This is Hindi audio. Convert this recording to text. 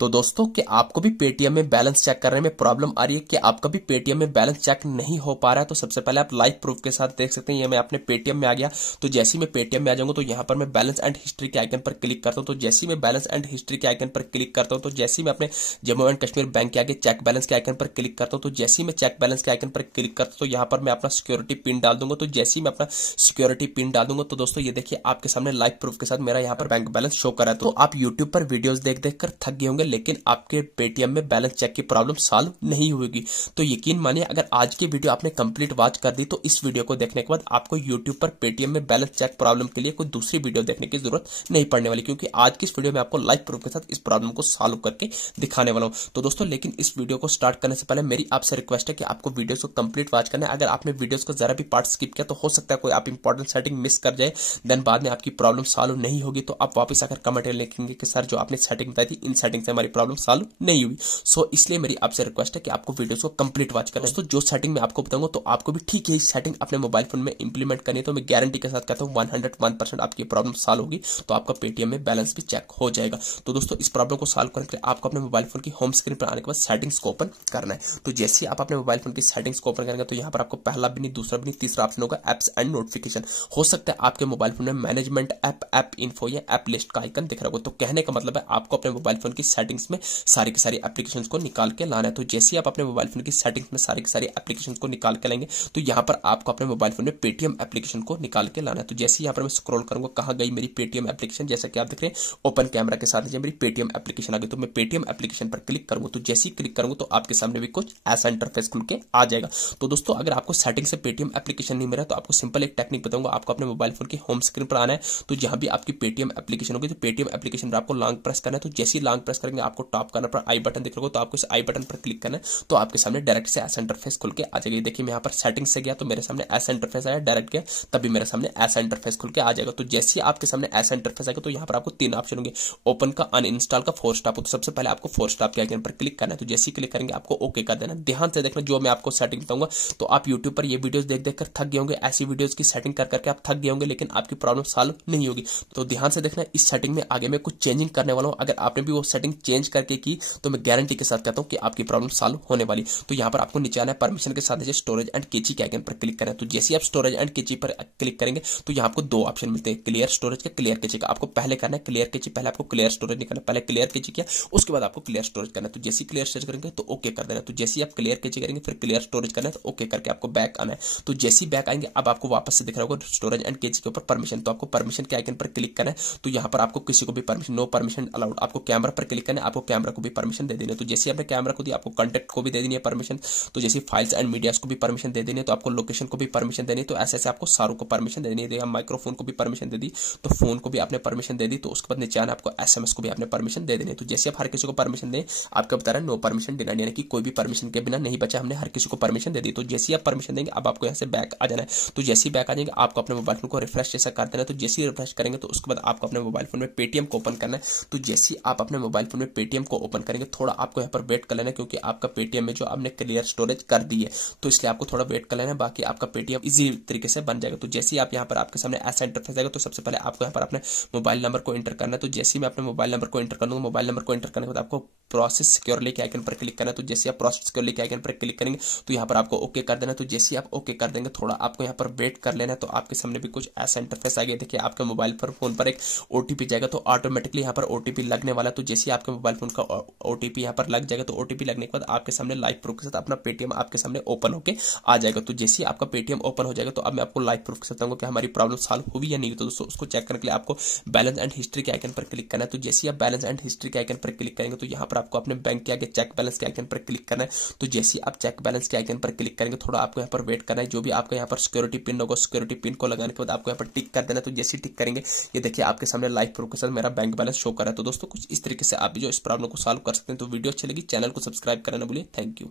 तो दोस्तों कि आपको भी पेटीएम में बैलेंस चेक करने में प्रॉब्लम आ रही है कि आपका भी पेटीएम में बैलेंस चेक नहीं हो पा रहा है, तो सबसे पहले आप लाइव प्रूफ के साथ देख सकते हैं। ये मैं अपने पेटीएम में आ गया, तो जैसे ही मैं पेटीएम में आ जाऊंगा तो यहाँ पर मैं बैलेंस एंड हिस्ट्री के आइकन पर क्लिक करता हूँ। तो जैसे ही मैं बैलेंस एंड हिस्ट्री के आइकन पर क्लिक करता हूँ, तो जैसे ही मैं अपने जम्मू एंड कश्मीर बैंक के आगे चेक बैलेंस के आइकन पर क्लिक करता हूँ, तो जैसे ही मैं चेक बैलेंस के आइकन पर क्लिक करता हूँ तो यहाँ पर मैं अपना सिक्योरिटी पिन डाल दूंगा। तो जैसे ही मैं अपना सिक्योरिटी पिन डाल दूंगा तो दोस्तों ये देखिए आपके सामने लाइव प्रूफ के साथ मेरा यहाँ पर बैंक बैलेंस शो कर रहा है। तो आप यूट्यूब पर वीडियोस देख देख कर थक गए होंगे, लेकिन आपके पेटीएम में बैलेंस चेक की प्रॉब्लम सॉल्व नहीं होगी। तो यकीन मानिए अगर आज की वीडियो आपने कंप्लीट वॉच कर दी तो इस वीडियो को देखने के बाद आपको यूट्यूब पर पेटीएम में बैलेंस चेक प्रॉब्लम के लिए कोई दूसरी वीडियो देखने की जरूरत नहीं पड़ने वाली, क्योंकि आज की इस वीडियो में आपको लाइव प्रूफ के साथ इस प्रॉब्लम को सॉल्व करके दिखाने वाला हूं। तो दोस्तों लेकिन इस वीडियो को स्टार्ट करने से पहले मेरी आपसे रिक्वेस्ट है कि आपको वीडियोस को कंप्लीट वॉच करना है। अगर आपने वीडियोस को जरा भी पार्ट स्किप किया तो हो सकता है कोई आप इंपॉर्टेंट सेटिंग मिस कर जाए, देन बाद में आपकी प्रॉब्लम सॉल्व नहीं होगी। तो आप वापस आकर कमेंट लिखेंगे कि सर जो आपने सेटिंग बताई थी इन सेटिंग से हमारी प्रॉब्लम सॉल्व नहीं हुई। सो इसलिए मेरी आपसे रिक्वेस्ट है कि आपको वीडियोस को कंप्लीट वॉच करना है। दोस्तों जो सेटिंग मैं आपको बताऊंगा तो आपको भी ठीक है सेटिंग अपने मोबाइल फोन में इंप्लीमेंट करनी है, तो मैं गारंटी के साथ कहता हूँ 101% आपकी प्रॉब्लम सॉल्व होगी, तो आपका पेटीएम में बैलेंस भी चेक हो जाएगा। तो दोस्तों इस प्रॉब्लम को सॉल्व करने के लिए आपको अपने मोबाइल फोन की होम स्क्रीन पर आने के बाद सेटिंग्स को ओपन करना है। तो जैसे ही आप अपने मोबाइल फोन की सेटिंग्स को ओपन करेंगे तो यहाँ पर आपको पहला भी नहीं, दूसरा भी नहीं, तीसरा ऑप्शन होगा एप्स एंड नोटिफिकेशन। हो सकता है आपके मोबाइल फोन में मैनेजमेंट ऐप, ऐप इन्फो या ऐप लिस्ट का आइकन दिख रहा होगा। तो कहने का मतलब है आपको अपने मोबाइल फोन की सेटिंग्स में सारी की सारी एप्लीकेशंस को निकाल के लाना है। तो जैसे ही आप अपने मोबाइल फोन की सेटिंग्स में सारी की सारी एप्लीकेशंस को निकाल के लाएंगे तो यहाँ पर आपको अपने मोबाइल फोन में पेटीएम एप्लीकेशन को निकाल के लाना है। तो जैसे यहाँ पर मैं स्क्रॉल करूंगा कहाँ गई मेरी पेटीएम एप्लीकेशन, जैसा कि आप देख रहे हैं ओपन कैमरा के साथ मेरी पेटीएम एप्लीकेशन आ गई। तो मैं पेटीएम एप्लीकेशन पर क्लिक करूंगा, तो जैसे ही क्लिक करूंगा तो आपके सामने भी कुछ ऐसा इंटरफेस खुल के आ जाएगा। तो दोस्तों अगर आपको सेटिंग से पेटीएम एप्लीकेशन नहीं मिला तो आपको सिंपल एक टेक्निक बताऊंगा। आपको अपने मोबाइल फोन की होम स्क्रीन पर आना है, तो जहां भी आपकी पेटीएम एप्लीकेशन होगी तो पेटीएम एप्लीकेशन पर आपको लॉन्ग प्रेस करना है। तो जैसे ही लॉन्ग प्रेस करेंगे आपको टॉप करना पर आई बटन दिख रहा होगा, तो आपको इस आई बटन पर क्लिक करना है, तो आपके सामने डायरेक्ट से ऐसा इंटरफेस खुल के आ जाएगा। देखिए मैं यहाँ पर सेटिंग से गया तो मेरे सामने ऐसा इंटरफेस आया, डायरेक्ट गया तभी मेरे सामने ऐसा इंटरफेस खुल के आ जाएगा। तो जैसे ही आपके सामने ऐसा इंटरफेस आएगा तो यहाँ पर आपको तीन ऑप्शन होंगे, ओपन का, अनइंस्टॉल का, फोर्स स्टॉप। तो सबसे पहले आपको फोर्स स्टॉप के आइकन पर क्लिक करना है। तो जैसे ही क्लिक करेंगे आपको ओके कर देना। ध्यान से देखना जो मैं आपको सेटिंग बताऊंगा, तो आप यूट्यूब पर ये वीडियोस देख देख कर थक गए होंगे, ऐसी वीडियोस की सेटिंग कर करके आप थक गए होंगे, लेकिन आपकी प्रॉब्लम सॉल्व नहीं होगी। तो ध्यान से देखना इस सेटिंग में आगे मैं कुछ चेंजिंग करने वाला हूं। अगर आपने भी वो सेटिंग चेंज करके की तो मैं गारंटी के साथ कहता हूं कि आपकी प्रॉब्लम सॉल्व होने वाली। तो यहाँ पर आपको नीचे आना है, परमिशन के साथ स्टोरेज एंड केची के आइकन पर क्लिक करना है। तो जैसे आप स्टोरेज एंड केची पर क्लिक करेंगे तो यहाँ आपको दो ऑप्शन मिलते हैं, क्लियर स्टोरेज का, क्लियर केची का। आपको पहले करना है क्लियर केची, पहले आपको क्लियर स्टोरेज नहीं करना, पहले क्लियर केची किया उसके बाद आपको क्लियर स्टोरेज करना है। तो जैसे क्लियर स्टोरेज करेंगे तो ओके कर देना। तो जैसे आप क्लियर केची करेंगे फिर क्लियर स्टोरेज करना है, तो ओके करके आपको बैक आना है। तो जैसे बैक आएंगे अब आपको वापस से दिख रहा होगा स्टोरेज एंड केची के ऊपर परमिशन, तो आपको परमिशन के आइकन पर क्लिक करना है। तो यहाँ पर आपको किसी को भी परमिशन, नो परमिशन अलाउड। आपको कैमरा पर क्लिक करना है, आपको कैमरा को भी परमिशन दे देनी है। तो जैसे आपने कैमरा को दिया आपको कॉन्टैक्ट को भी दे देनी है परमिशन। तो जैसे फाइल्स एंड मीडियाज को भी परमिशन दे देनी है, तो आपको लोकेशन को भी परमिशन देनी है। तो ऐसे ऐसे आपको सारों को परमिशन दे देनी है। माइक्रोफोन को भी परमिशन दे दी, तो फोन को भी आपने परमिशन दे दी। तो उसके बाद नीचे आना आपको एसएमएस को भी आपने परमिशन दे देनी है। तो जैसे आप हर किसी को परमिशन दें, आपका बता रहा है नो परमिशन डिनाइड, यानी कि कोई भी परमिशन के बिना नहीं बचा, हमने हर किसी को परमिशन दे दी। तो जैसे आप परमिशन देंगे अब आपको यहाँ से बैक आ जाना है। तो जैसे ही बैक आ जाएंगे आपको अपने मोबाइल फोन को रिफ्रेश जैसा कर देना है। तो जैसे ही रिफ्रेश करेंगे तो उसके बाद आपको अपने मोबाइल फोन में पेटीएम को ओपन करना है। तो जैसे आप अपने मोबाइल फोन में पेटीएम को ओपन करेंगे थोड़ा आपको यहाँ पर वेट कर लेना है, क्योंकि आपका पेटीएम में जो आपने क्लियर स्टोरेज कर दी है तो इसलिए आपको थोड़ा वेट कर लेना है, बाकी आपका पेटीएम इजी तरीके से बन जाएगा। तो जैसे ही आप यहाँ पर आपके सामने ऐसा इंटरफेस आएगा तो सबसे पहले आपको यहाँ पर अपने मोबाइल नंबर को एंटर करना है। तो जैसे ही मैं अपने मोबाइल नंबर को एंटर कर दूंगा, मोबाइल नंबर को एंटर करने के बाद आपको प्रोसेस सिक्योरली के आइकन पर क्लिक करना है। तो जैसे आप प्रोसेस सिक्योरली के आइकन पर क्लिक करेंगे तो यहाँ पर आपको ओके कर देना है। तो जैसे आप ओके कर देंगे थोड़ा आपको यहाँ पर वेट कर लेना है, तो आपके सामने भी कुछ ऐसा इंटरफेस आ गया। देखिए आपके मोबाइल पर फोन पर एक ओटीपी जाएगा, तो ऑटोमेटिकली यहाँ पर ओटीपी लगने वाला है। तो जैसे आपके मोबाइल फोन का ओटीपी यहाँ पर लग जाएगा तो ओटीपी लगने के बाद आपके सामने लाइव प्रूफ के साथ अपना पेटीएम आपके सामने ओपन होकर आ जाएगा। तो जैसे ही आपका पेटीएम ओपन हो जाएगा तो अब मैं आपको लाइव प्रूफ के साथ बताऊंगा कि हमारी प्रॉब्लम सॉल्व हुई या नहीं। तो दोस्तों उसको चेक करने के लिए आपको बैलेंस एंड हिस्ट्री के आइकन पर क्लिक करना है। तो जैसे आप बैलेंस एंड हिस्ट्री के आइकन पर क्लिक करेंगे तो यहाँ पर आपको अपने बैंक के आगे चेक बैलेंस के आइकन पर क्लिक करना है। तो जैसे आप चेक बैलेंस के आइकन पर क्लिक करेंगे थोड़ा आपको यहाँ पर वेट करना है। जो भी आपका यहाँ पर सिक्योरिटी पिन होगा सिक्योरिटी पिन को लगाने के बाद आपको यहाँ पर टिक कर देना है। तो जैसे टिक करेंगे ये देखिए आपके सामने लाइव प्रूफ के साथ मेरा बैंक बैलेंस शो कर रहा है। तो दोस्तों कुछ इस तरीके से आप जो इस प्रॉब्लम को सॉल्व कर सकते हैं। तो वीडियो अच्छी लगी चैनल को सब्सक्राइब करना ना भूलिए। Thank you.